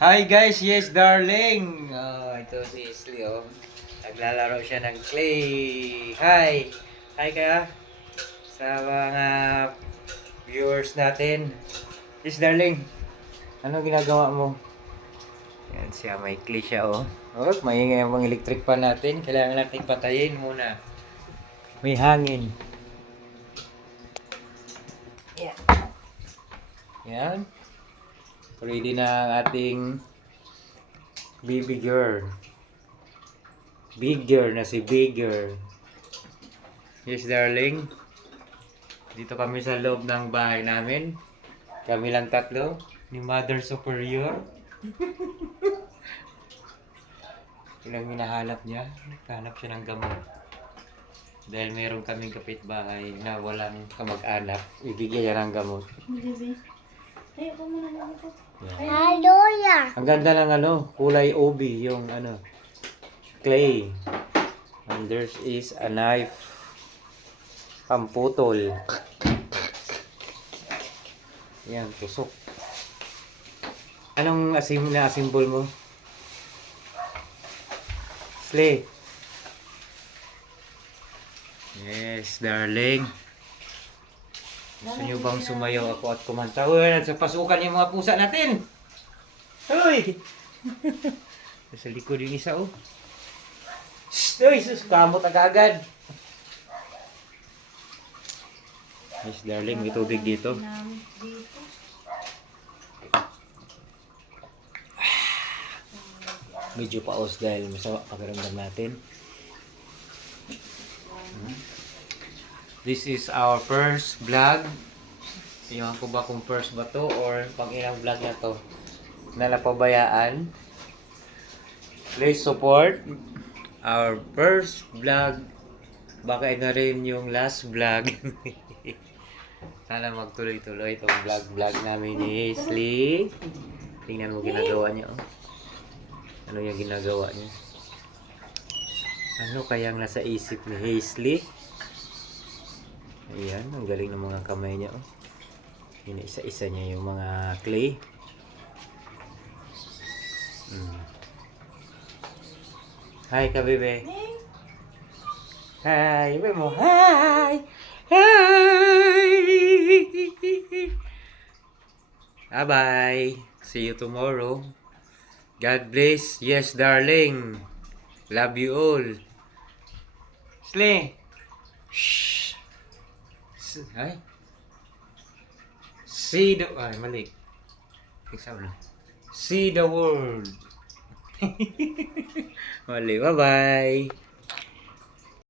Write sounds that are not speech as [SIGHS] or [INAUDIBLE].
Hi guys, yes darling. Oh, ito si Isli oh. Naglalaro siya ng clay. Hi. Hi kaya sa mga viewers natin. Yes darling. Ano ginagawa mo? Yan siya, may clay siya oh. Oh, maingay ang electric pan natin. Kailangan natin patayin muna. May hangin. Yan. Yan. Ready na ang ating baby girl. Big girl na si big girl. Yes, darling. Dito kami sa loob ng bahay namin. Kami lang tatlo. Ni Mother Superior. [LAUGHS] Ilang hinahanap niya. Hanap siya ng gamot. Dahil meron kaming kapitbahay na walang kamag-anak. Ibigyan niya ng gamot. Baby. Ya. Ang ganda ng ano, kulay obi, yung ano, clay. And there is a knife. Pamputol. Yan, tusok. Anong asim na symbol mo? Slay. Yes, darling. Gusto niyo bang sumayaw ako at kumanta? Uy, sa pasukan yung mga pusa natin. Uy! [LAUGHS] Sa likod yung isa, oh. Shh! Uy, sus, kamot agad. Yes, darling, may tubig dito. [SIGHS] Medyo paos dahil masama pakiramdam natin. Hmm. This is our first vlog. Ewan ko ba kung first ba to or pang ilang vlog na to. Nalapabayaan. Please support our first vlog. Baka na rin yung last vlog. [LAUGHS] Sana magtuloy-tuloy itong vlog-vlog namin ni Hasley. Tingnan mo ginagawa niya. Oh. Ano yung ginagawa niya? Ano kayang nasa isip ni Hazley? Ayan, ang galing ng mga kamay niya. Oh. Ina-isa-isa niya yung mga clay. Mm. Hi ka. Hi, bebe mo. Hi! Hi! Bye-bye. See you tomorrow. God bless. Yes, darling. Love you all. Slay. Shh. Ay. See the... Ay, mali. Up na. See the world. [LAUGHS] mali. Bye-bye.